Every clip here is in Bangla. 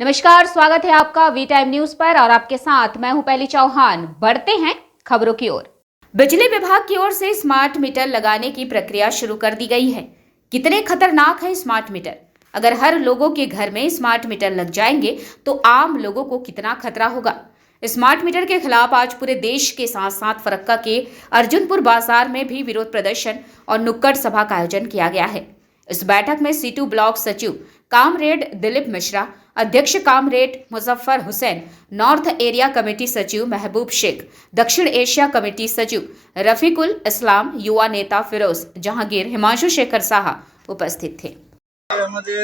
नमस्कार, स्वागत है आपका वी टाइम न्यूज पर और आपके साथ मैं हूं पहली चौहान। बढ़ते हैं खबरों की ओर। बिजली विभाग की ओर से स्मार्ट मीटर लगाने की प्रक्रिया शुरू कर दी गई है। कितने खतरनाक है स्मार्ट मीटर? अगर हर लोगों के घर में स्मार्ट मीटर लग जाएंगे तो आम लोगों को कितना खतरा होगा। स्मार्ट मीटर के खिलाफ आज पूरे देश के साथ साथ फरक्का के अर्जुनपुर बाजार में भी विरोध प्रदर्शन और नुक्कड़ सभा का आयोजन किया गया है। इस बैठक में सीटू ब्लॉक सचिव कामरेड दिलीप मिश्रा, अध्यक्ष comrade Muzaffar Hussain, north area committee सचिव महबूब शेख, दक्षिण एशिया कमेटी सचिव रफीकुल इस्लाम, युवा नेता फिरोज जहांगीर, हिमांशु शेखर साहा उपस्थित थे। আমাদের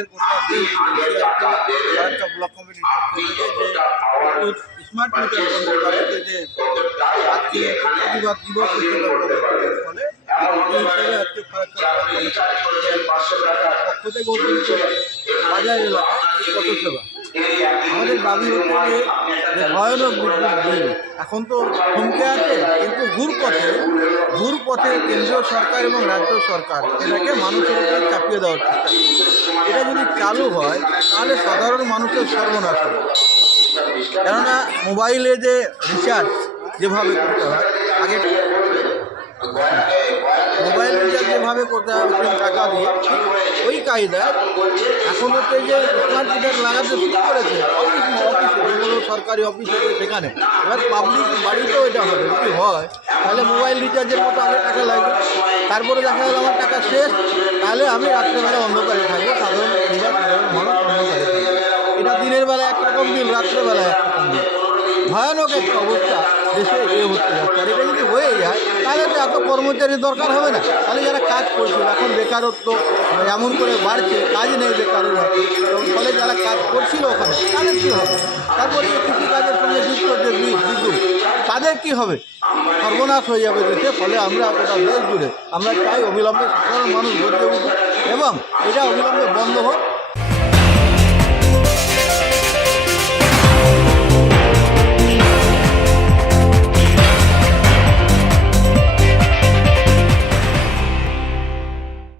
ব্লক কমিটির পক্ষ থেকে যে স্মার্ট মিটার বন্ধের দাবিতে যে আজকে প্রতিবাদ দিবস হিসেবে ফলে হিসেবে আজকে পক্ষ থেকে অতিরিক্ত বাজার এলাকায় পথসেবা আমাদের দাবি হচ্ছে যে ভয়ানক বিদ্যুৎ বিল এখন তো থমকে আছে, কিন্তু ঘুরপথে কেন্দ্রীয় সরকার এবং রাজ্য সরকার এটাকে মানুষের উপরে চাপিয়ে দেওয়ার চেষ্টা করছে। এটা যদি চালু হয় তাহলে সাধারণ মানুষের সর্বনাশ হবে। কেননা মোবাইলে যে রিচার্জ যেভাবে করতে হয় আগে মোবাইল রিচার্জ যেভাবে করতে হয় টাকা দিয়ে ওই কায়দায় এখন হচ্ছে যে স্মার্ট মিটার লাগাতে শুরু করেছে অফিসে যেগুলো সরকারি অফিস আছে সেখানে। এবার পাবলিক বাড়িতেও এটা হবে, যদি হয় তাহলে মোবাইল রিচার্জের মতো আগে টাকা লাগবে, তারপরে দেখা গেল আমার টাকা শেষ, তাহলে আমি রাত্রেবেলা অন্ধকারে থাকবো, সাধারণ মানুষ অন্ধকারে থাকবে। এটা দিনের বেলা একরকম বিল, রাত্রেবেলা একরকম বিল, ভয়ানক একটা অবস্থা দেশে হতে যাচ্ছে। আর এটা যদি হয়ে যায় তাহলে তো এত কর্মচারীর দরকার হবে না, তাহলে যারা কাজ করছিল এখন বেকারত্ব এমন করে বাড়ছে, কাজ নেই বেকারের হাতে, ফলে যারা কাজ করছিল ওখানে তাদের কী হবে? তারপরে কৃষিকাজের সঙ্গে যুক্ত যে বিদ্যুৎ তাদের কী হবে? সর্বনাশ হয়ে যাবে দেশে। ফলে আমরা গোটা দেশ জুড়ে আমরা চাই অবিলম্বে সাধারণ মানুষ গড়ে উঠুক এবং এটা অবিলম্বে বন্ধ হোক।